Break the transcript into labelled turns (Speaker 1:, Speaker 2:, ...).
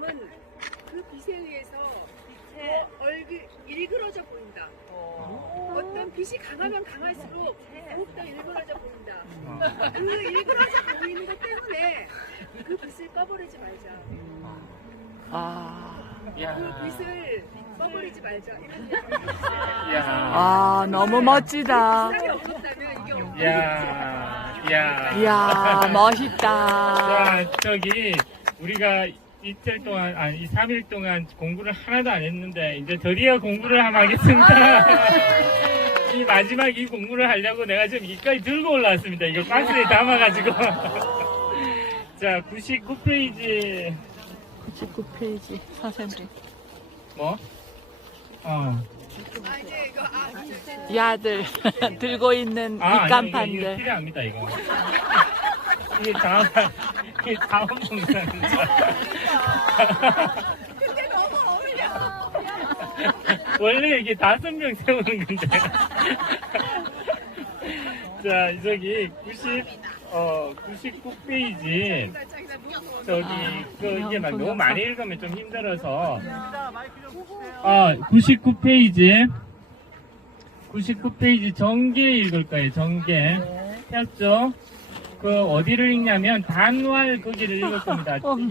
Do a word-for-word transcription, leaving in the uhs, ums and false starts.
Speaker 1: 사람은 그 빛에 의해서 빛에 얼굴 일그러져 보인다. 어떤 빛이 강하면 강할수록 더욱더 일그러져 보인다. 그 일그러져 보이는 것 때문에 그 빛을 꺼버리지 말자.
Speaker 2: 아,
Speaker 1: 그 빛을 꺼버리지 말자. 이런 얘기.
Speaker 3: 야,
Speaker 2: 아, 너무 멋지다.
Speaker 1: 비싸게 없었다면 이게 없는
Speaker 3: 야, 야.
Speaker 2: 이야, 멋있다.
Speaker 3: 자, 저기 우리가 이틀 동안, 아니 삼 일 동안 공부를 하나도 안 했는데 이제 드디어 공부를 한번 하겠습니다. 이 마지막 이 공부를 하려고 내가 지금 이까지 들고 올라왔습니다. 이거 박스에 담아가지고. 자, 구십구 페이지.
Speaker 2: 구십구 페이지, 선생님.
Speaker 3: 뭐? 어.
Speaker 1: 아 이제 이거 아 이제
Speaker 2: 이 아들 들고 있는
Speaker 3: 아, 아니, 이거, 이거
Speaker 2: 밑간판들.
Speaker 3: 필요합니다, 이거. 이게 다음, 이게 다음 동상입니다.
Speaker 1: 근데 너무 어울려.
Speaker 3: 원래 이게 다섯 명 세우는 건데. 자, 저기 구십, 어, 구십구 페이지. 저기, 그, 이게 막 너무 많이 읽으면 좀 힘들어서. 어, 구십구 페이지. 구십구 페이지 정계 읽을 거예요, 정계. 폈죠? 그, 어디를 읽냐면, 단왈 거기를 읽을 겁니다.
Speaker 2: 어,